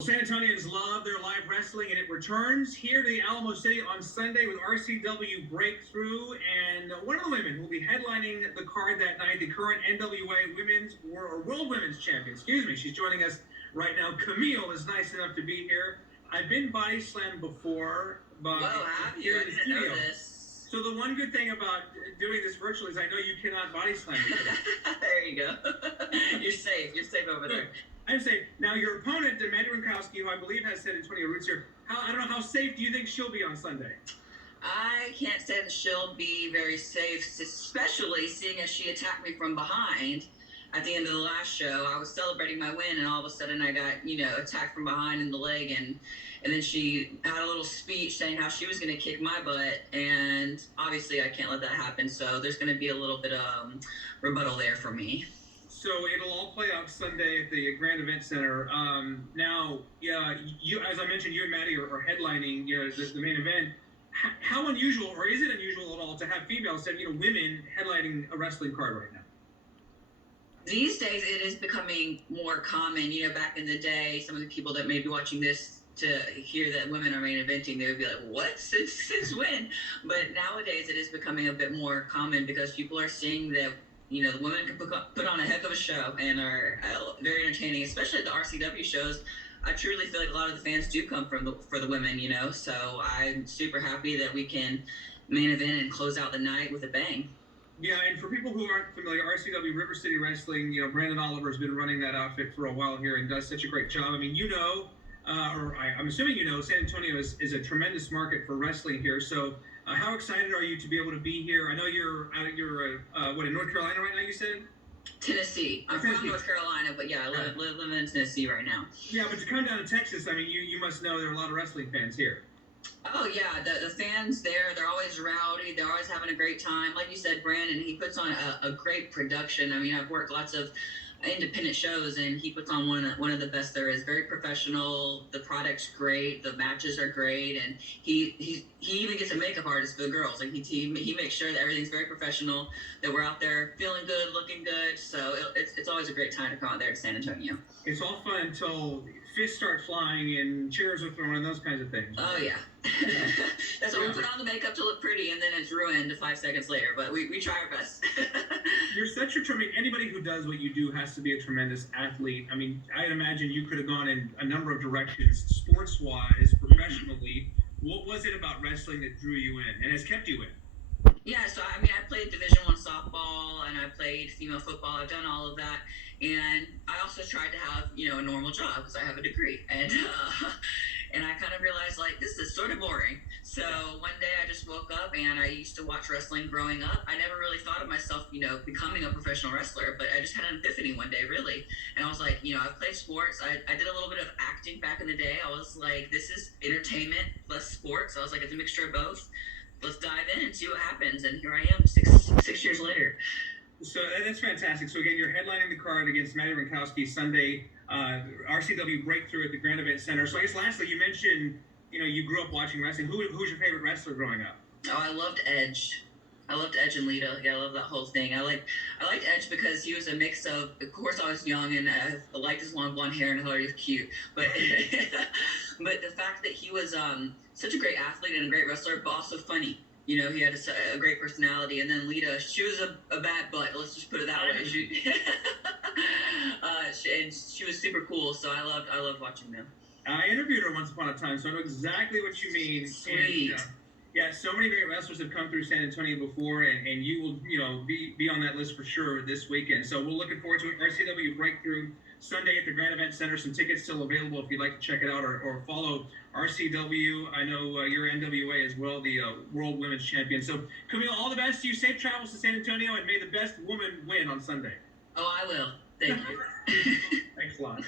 San Antonians love their live wrestling, and it returns here to the Alamo City on Sunday with RCW Breakthrough. And one of the women will be headlining the card that night, the current NWA Women's or World Women's Champion. Excuse me. She's joining us right now. Kamille is nice enough to be here. I've been body slammed before, but whoa, have you? I didn't know this. So the one good thing about doing this virtually is I know you cannot body slam me. There you go. You're safe. You're safe over there. I'm saying, now your opponent, Madi Wrenkowski, who I believe has San Antonio roots here, I don't know, how safe do you think she'll be on Sunday? I can't say that she'll be very safe, especially seeing as she attacked me from behind at the end of the last show. I was celebrating my win, and all of a sudden I got, attacked from behind in the leg, and then she had a little speech saying how she was going to kick my butt, and obviously I can't let that happen, so there's going to be a little bit of rebuttal there for me. So it'll all play out Sunday at the Grand Event Center. Now, you, as I mentioned, you and Madi are headlining, the main event. How unusual, or is it unusual at all, to have females, women headlining a wrestling card right now? These days, it is becoming more common. Back in the day, some of the people that may be watching this to hear that women are main eventing, they would be like, what? Since when? But nowadays, it is becoming a bit more common because people are seeing that the women can put on a heck of a show and are very entertaining, especially at the RCW shows. I truly feel like a lot of the fans do come for the women, so I'm super happy that we can main event and close out the night with a bang. Yeah, and for people who aren't familiar, RCW River City Wrestling, Brandon Oliver's been running that outfit for a while here and does such a great job. I mean, I'm assuming San Antonio is a tremendous market for wrestling here, so how excited are you to be able to be here? I know you're in North Carolina right now, you said? Tennessee. I'm from North Carolina, but yeah, I live in Tennessee right now. Yeah, but to come down to Texas, I mean, you must know there are a lot of wrestling fans here. Oh, yeah, the fans there, they're always rowdy. They're always having a great time. Like you said, Brandon, he puts on a great production. I mean, I've worked lots of independent shows, and he puts on one of the best there is. Very professional. The product's great. The matches are great, and he even gets a makeup artist for the girls. Like he makes sure that everything's very professional. That we're out there feeling good, looking good. So it's always a great time to come out there to San Antonio. It's all fun until fists start flying and chairs are thrown and those kinds of things. Oh yeah. That's why we put on the makeup to look pretty, and then it's ruined 5 seconds later. But we try our best. You're such a tremendous. Anybody who does what you do has to be a tremendous athlete. I mean, I'd imagine you could have gone in a number of directions, sports-wise, professionally. What was it about wrestling that drew you in and has kept you in? Yeah, so I mean, I played Division I softball, and I played female football. I've done all of that, and I also tried to have a normal job because I have a degree, and I kind of realized like this is sort of boring. So one day I just woke up, and I used to watch wrestling growing up. I never really thought of myself becoming a professional wrestler, but I just had an epiphany one day really, and I was like, I've played sports. I did a little bit of acting back in the day. I was like, this is entertainment plus sports. I was like, it's a mixture of both. Let's dive in and see what happens. And here I am, six years later. So that's fantastic. So again, you're headlining the card against Madi Wrenkowski Sunday, RCW Breakthrough at the Grand Event Center. So I guess lastly, you mentioned, you grew up watching wrestling. Who's your favorite wrestler growing up? Oh, I loved Edge. I loved Edge and Lita. Yeah, I love that whole thing. I liked Edge because he was a mix of course, I was young and I liked his long blonde hair and I thought he was cute. But but the fact that he was such a great athlete and a great wrestler, but also funny. He had a great personality. And then Lita, she was a bad butt. Let's just put it that way. And she was super cool. So I loved watching them. I interviewed her once upon a time, so I know exactly what you mean. Sweet. And, yeah, so many great wrestlers have come through San Antonio before, and you will, be on that list for sure this weekend. So we're looking forward to it. RCW Breakthrough Sunday at the Grand Event Center. Some tickets still available if you'd like to check it out or follow RCW. I know you're NWA as well, the World Women's Champion. So, Kamille, all the best to you. Safe travels to San Antonio, and may the best woman win on Sunday. Oh, I will. Thank you. Thanks a lot.